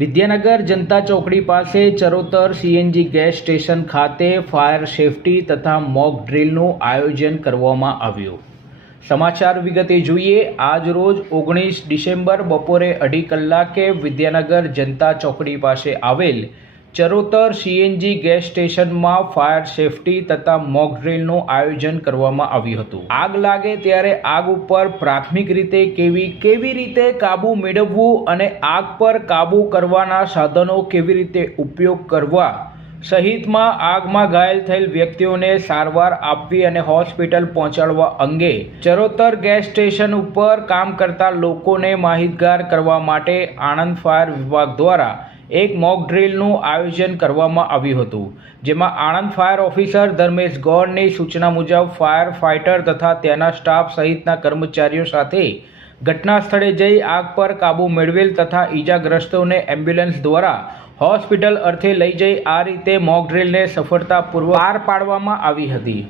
વિદ્યાનગર જનતા ચોકડી પાસે Charotar CNG gas station ખાતે ફાયર સેફટી તથા મોક ડ્રીલનું આયોજન કરવામાં આવ્યું. સમાચાર વિગતે જોઈએ, આજ રોજ ઓગણીસ ડિસેમ્બર બપોરે અઢી કલાકે વિદ્યાનગર જનતા ચોકડી પાસે આવેલ ચરોતર સીએનજી ગેસ સ્ટેશનમાં ફાયર સેફટી તથા મોક ડ્રીલનું આયોજન કરવામાં આવ્યું હતું. આગ લાગે ત્યારે આગ ઉપર પ્રાથમિક રીતે કેવી કેવી રીતે કાબુ મેળવવું અને આગ પર કાબુ કરવાના સાધનો કેવી રીતે ઉપયોગ કરવા સહિતમાં આગમાં ઘાયલ થયેલ વ્યક્તિઓને સારવાર આપવી અને હોસ્પિટલ પહોંચાડવા અંગે ચરોતર ગેસ સ્ટેશન ઉપર કામ કરતા લોકોને માહિતગાર કરવા માટે આણંદ ફાયર વિભાગ દ્વારા એક મોક ડ્રીલનું આયોજન કરવામાં આવ્યું હતું, જેમાં આણંદ ફાયર ઓફિસર ધર્મેશ ગૌરની સૂચના મુજબ ફાયર ફાઇટર તથા તેના સ્ટાફ સહિતના કર્મચારીઓ સાથે ઘટના સ્થળે જઈ આગ પર કાબૂ મેળવેલ તથા ઈજાગ્રસ્તોને એમ્બ્યુલન્સ દ્વારા હોસ્પિટલ અર્થે લઈ જઈ આ રીતે મોક ડ્રીલને સફળતાપૂર્વક પાર પાડવામાં આવી હતી.